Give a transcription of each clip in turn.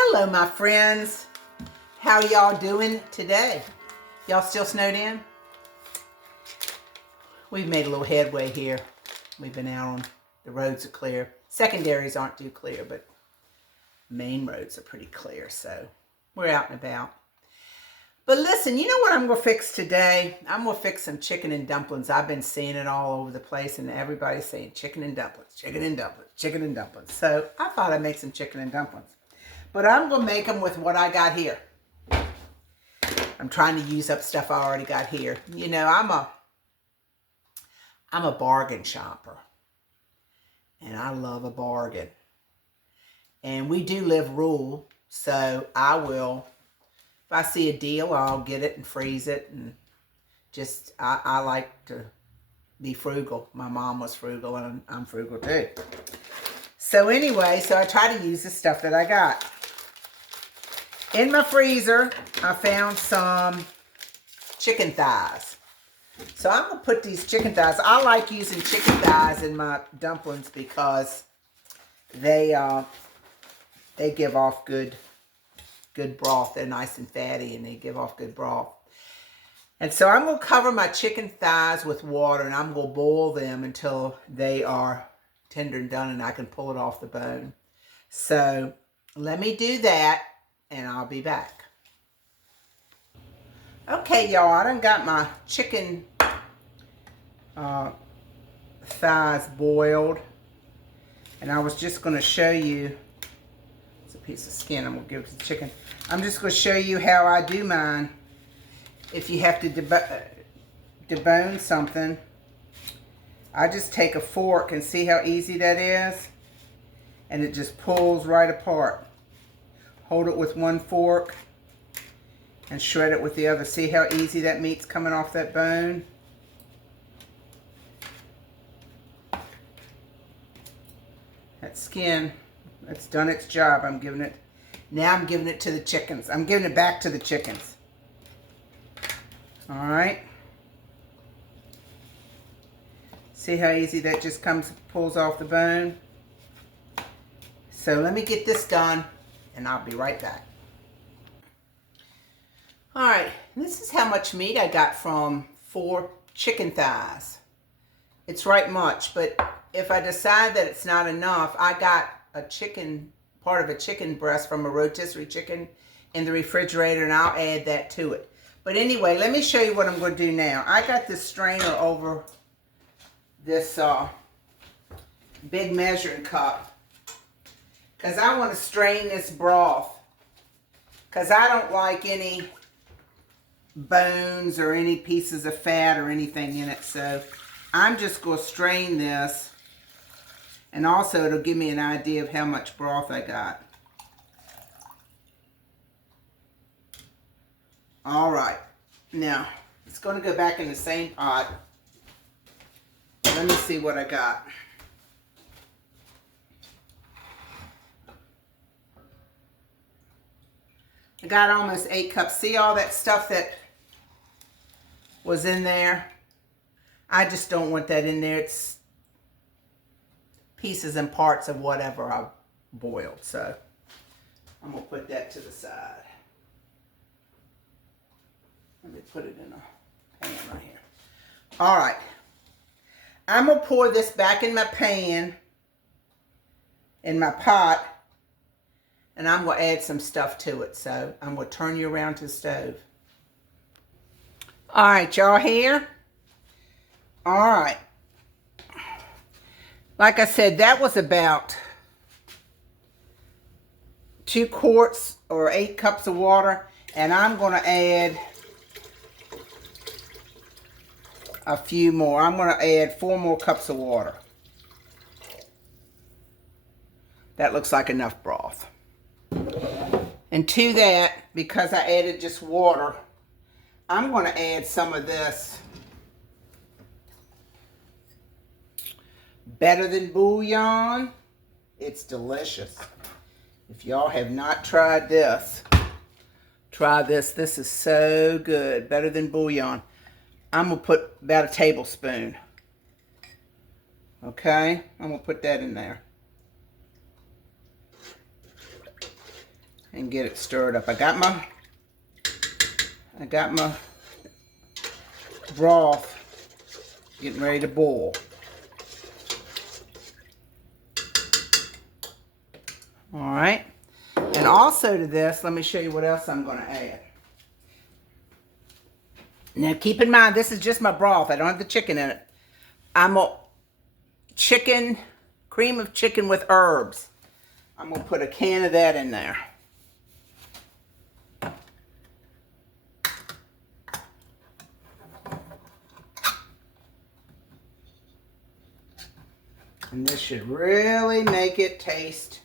Hello, my friends. How y'all doing today? Y'all still snowed in? We've made a little headway here. We've been out on the roads are clear. Secondaries aren't too clear, but main roads are pretty clear, so we're out and about. But listen, you know what I'm going to fix today? I'm going to fix some chicken and dumplings. I've been seeing it all over the place, and everybody's saying chicken and dumplings, chicken and dumplings, chicken and dumplings. So I thought I'd make some chicken and dumplings. But I'm going to make them with what I got here. I'm trying to use up stuff I already got here. You know, I'm a bargain shopper. And I love a bargain. And we do live rural, so I will, if I see a deal, I'll get it and freeze it. And just, I like to be frugal. My mom was frugal, and I'm frugal too. So anyway, so I try to use the stuff that I got. In my freezer, I found some chicken thighs. So I'm going to put these chicken thighs. I like using chicken thighs in my dumplings because they give off good broth. They're nice and fatty, and they give off good broth. And so I'm going to cover my chicken thighs with water, and I'm going to boil them until they are tender and done, and I can pull it off the bone. So let me do that, and I'll be back. Okay, y'all, I done got my chicken thighs boiled, and I was just going to show you, it's a piece of skin I'm going to give to the chicken. I'm just going to show you how I do mine. If you have to debone something, I just take a fork and see how easy that is, and it just pulls right apart. Hold it with one fork and shred it with the other. See how easy that meat's coming off that bone? That skin, it's done its job. Now I'm giving it to the chickens. I'm giving it back to the chickens. All right. See how easy that just pulls off the bone? So let me get this done, and I'll be right back. All right, this is how much meat I got from 4 chicken thighs. It's right much, but if I decide that it's not enough, I got part of a chicken breast from a rotisserie chicken in the refrigerator, and I'll add that to it. But anyway, let me show you what I'm going to do now. I got this strainer over this big measuring cup because I want to strain this broth, because I don't like any bones or any pieces of fat or anything in it. So I'm just going to strain this, and also it'll give me an idea of how much broth I got. All right, now it's going to go back in the same pot. Let me see what I got. I got almost 8 cups. See all that stuff that was in there? I just don't want that in there. It's pieces and parts of whatever I boiled. So I'm going to put that to the side. Let me put it in a pan right here. All right. I'm going to pour this back in my pan, in my pot, and I'm going to add some stuff to it. So I'm going to turn you around to the stove. All right, y'all here? All right. Like I said, that was about 2 quarts or 8 cups of water, and I'm going to add a few more. I'm going to add 4 more cups of water. That looks like enough broth. And to that, because I added just water, I'm going to add some of this Better Than Bouillon. It's delicious. If y'all have not tried this, try this. This is so good. Better Than Bouillon. I'm going to put about a tablespoon. Okay? I'm going to put that in there. and get it stirred up. I got my broth getting ready to boil. All right. And also to this, let me show you what else I'm going to add. Now keep in mind, this is just my broth. I don't have the chicken in it. I'm a cream of chicken with herbs. I'm going to put a can of that in there. And this should really make it taste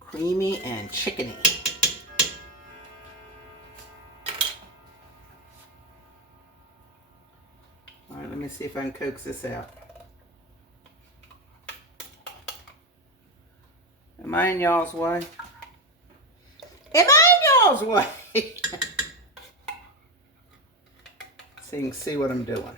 creamy and chickeny. All right, let me see if I can coax this out. Am I in y'all's way? Am I in y'all's way? So you can see what I'm doing.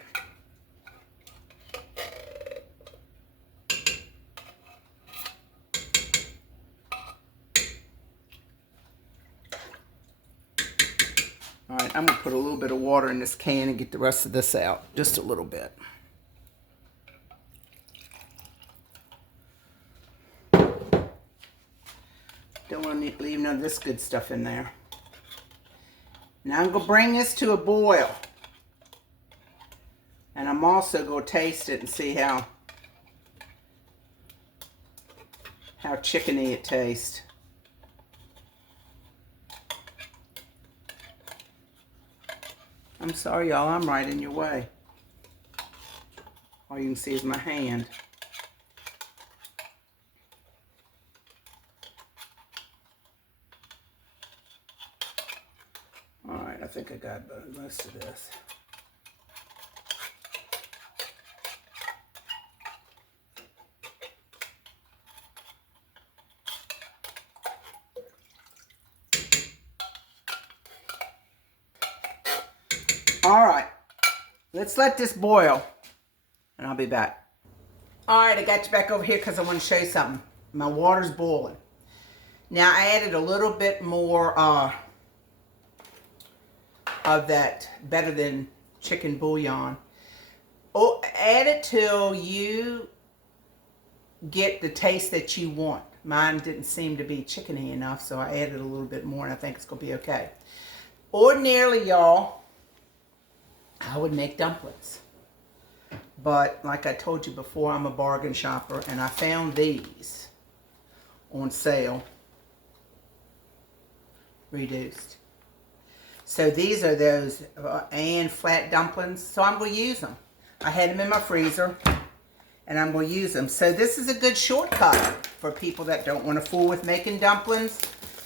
All right, I'm going to put a little bit of water in this can and get the rest of this out. Just a little bit. Don't want to leave none of this good stuff in there. Now I'm going to bring this to a boil. And I'm also going to taste it and see how chickeny it tastes. I'm sorry, y'all, I'm right in your way. All you can see is my hand. All right, I think I got most of this. All right, let's let this boil, and I'll be back. All right, I got you back over here because I want to show you something. My water's boiling. Now, I added a little bit more of that better than chicken bouillon. Oh, add it till you get the taste that you want. Mine didn't seem to be chickeny enough, so I added a little bit more, and I think it's going to be okay. Ordinarily, y'all, I would make dumplings. But like I told you before, I'm a bargain shopper, and I found these on sale, reduced. So these are those and flat dumplings. So I'm going to use them. I had them in my freezer, and I'm going to use them. So this is a good shortcut for people that don't want to fool with making dumplings.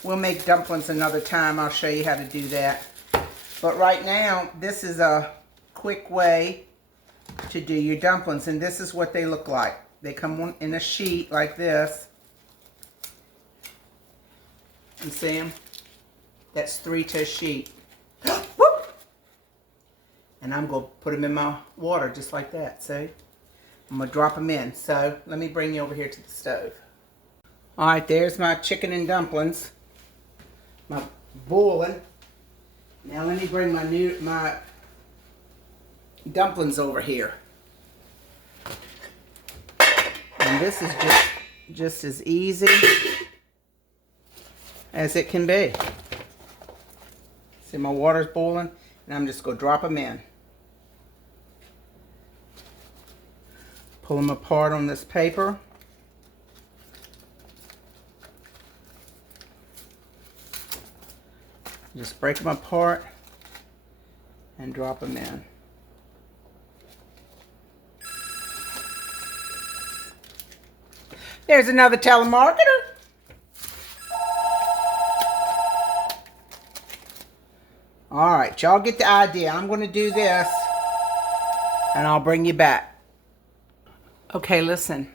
We'll make dumplings another time. I'll show you how to do that. But right now, this is a quick way to do your dumplings, and this is what they look like. They come in a sheet like this. You see them? That's 3 to a sheet. Whoop! And I'm going to put them in my water just like that. See? I'm going to drop them in. So let me bring you over here to the stove. All right, there's my chicken and dumplings. My boiling. Now let me bring my dumplings over here. And this is just as easy as it can be. See, my water's boiling, and I'm just going to drop them in. Pull them apart on this paper. Just break them apart and drop them in. There's another telemarketer. All right, y'all get the idea. I'm going to do this, and I'll bring you back. Okay, listen.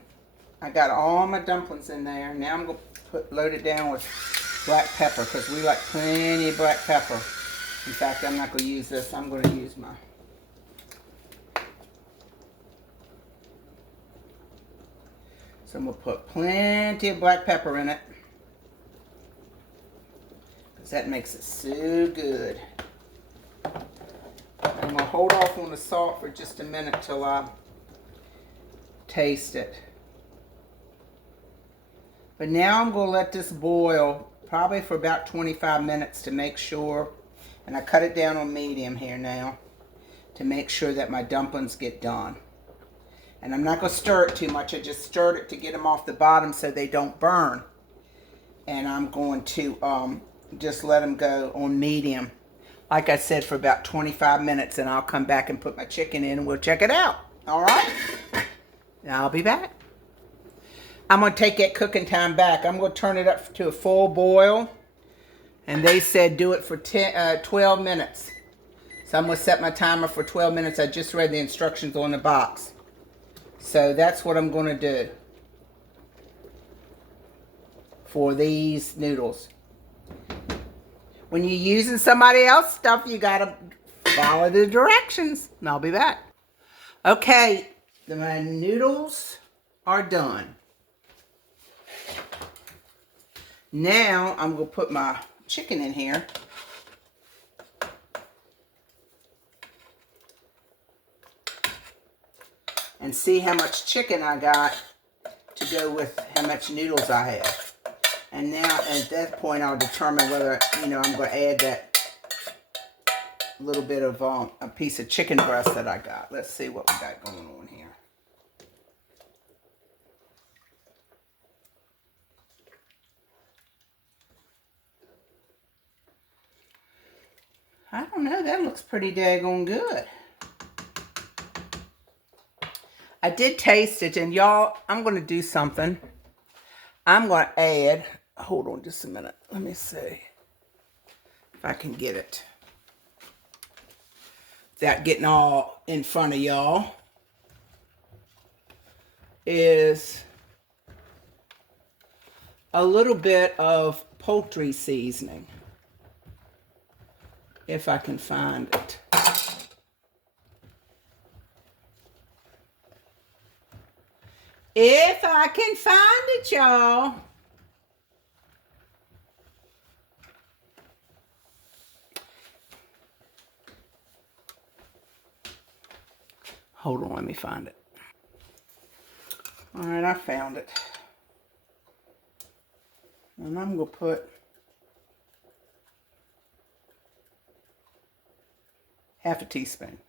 I got all my dumplings in there. Now I'm going to load it down with black pepper, because we like plenty of black pepper. In fact, I'm not going to use this. I'm going to use my... So I'm going to put plenty of black pepper in it. That makes it so good. I'm going to hold off on the salt for just a minute till I taste it. But now I'm going to let this boil probably for about 25 minutes to make sure. And I cut it down on medium here now to make sure that my dumplings get done. And I'm not going to stir it too much. I just stirred it to get them off the bottom so they don't burn. And I'm going to just let them go on medium, like I said, for about 25 minutes. And I'll come back and put my chicken in and we'll check it out. All right? Now I'll be back. I'm going to take that cooking time back. I'm going to turn it up to a full boil. And they said do it for 12 minutes. So I'm going to set my timer for 12 minutes. I just read the instructions on the box. So that's what I'm going to do for these noodles. When you're using somebody else's stuff, you got to follow the directions. And I'll be back. Okay, my noodles are done. Now I'm going to put my chicken in here. And see how much chicken I got to go with how much noodles I have. And now at that point I'll determine whether, I'm going to add that little bit of a piece of chicken breast that I got. Let's see what we got going on here. I don't know, that looks pretty daggone good. I did taste it, and y'all, I'm going to do something. I'm going to add, hold on just a minute. Let me see if I can get it without getting all in front of y'all. Is a little bit of poultry seasoning, if I can find it. If I can find it, y'all. Hold on, let me find it. All right, I found it. And I'm going to put half a teaspoon.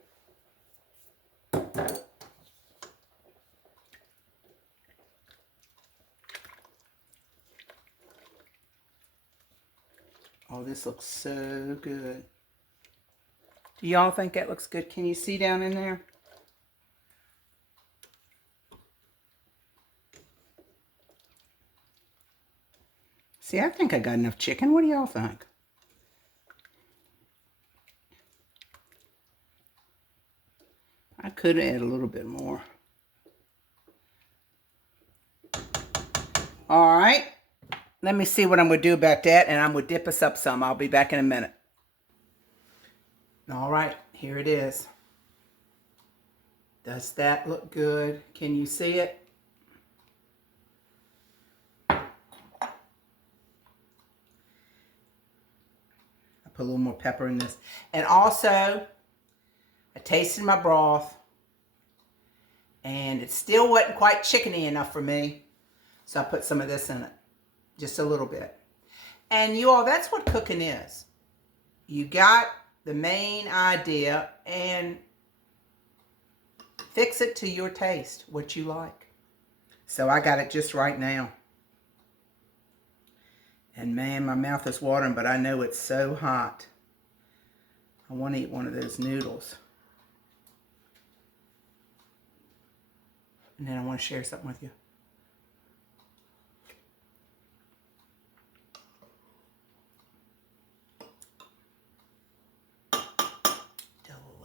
Oh, this looks so good. Do y'all think that looks good? Can you see down in there? See, I think I got enough chicken. What do y'all think? I could add a little bit more. All right. Let me see what I'm going to do about that, and I'm going to dip us up some. I'll be back in a minute. All right, here it is. Does that look good? Can you see it? I put a little more pepper in this. And also, I tasted my broth, and it still wasn't quite chickeny enough for me. So I put some of this in it. Just a little bit. And you all, that's what cooking is. You got the main idea and fix it to your taste, what you like. So I got it just right now. And man, my mouth is watering, but I know it's so hot. I want to eat one of those noodles. And then I want to share something with you.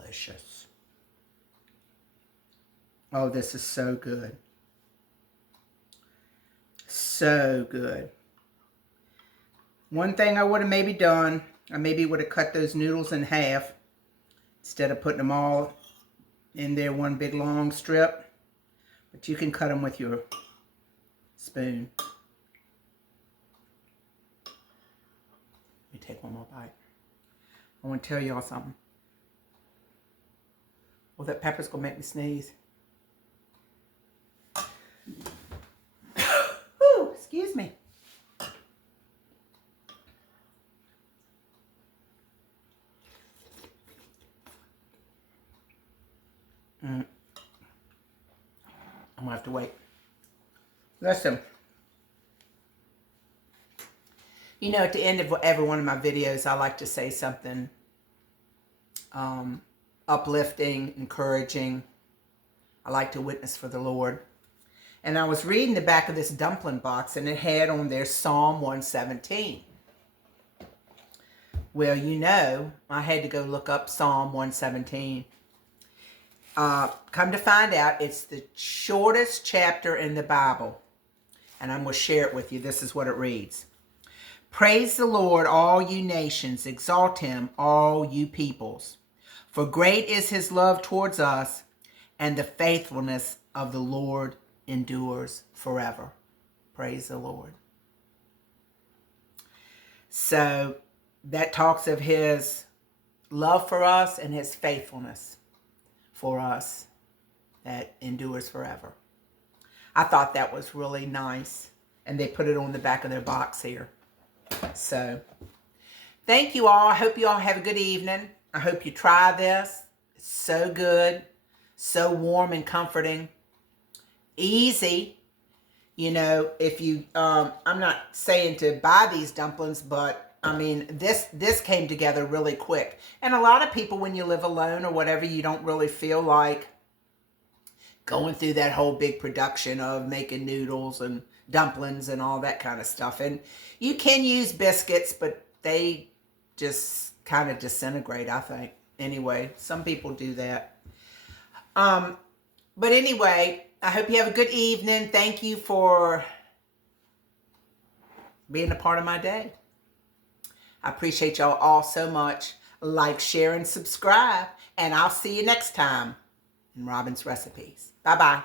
Delicious. Oh, this is so good. So good. One thing I would have maybe done, I maybe would have cut those noodles in half instead of putting them all in there one big long strip. But you can cut them with your spoon. Let me take one more bite. I want to tell y'all something. Well, that pepper's going to make me sneeze. Whew, excuse me. I'm going to have to wait. Listen. You know, at the end of every one of my videos, I like to say something uplifting, encouraging. I like to witness for the Lord. And I was reading the back of this dumpling box, and it had on there Psalm 117. Well, you know, I had to go look up Psalm 117. Come to find out, it's the shortest chapter in the Bible. And I'm going to share it with you. This is what it reads. Praise the Lord, all you nations. Exalt him, all you peoples. For great is his love towards us, and the faithfulness of the Lord endures forever. Praise the Lord. So that talks of his love for us and his faithfulness for us that endures forever. I thought that was really nice. And they put it on the back of their box here. So, thank you all. I hope you all have a good evening. I hope you try this. It's so good. So warm and comforting. Easy. You know, if you, I'm not saying to buy these dumplings, but I mean, this came together really quick. And a lot of people, when you live alone or whatever, you don't really feel like going through that whole big production of making noodles and dumplings and all that kind of stuff. And you can use biscuits, but they just kind of disintegrate, I think. Anyway, some people do that. But anyway, I hope you have a good evening. Thank you for being a part of my day. I appreciate y'all all so much. Like, share, and subscribe. And I'll see you next time in Robin's Recipes. Bye-bye.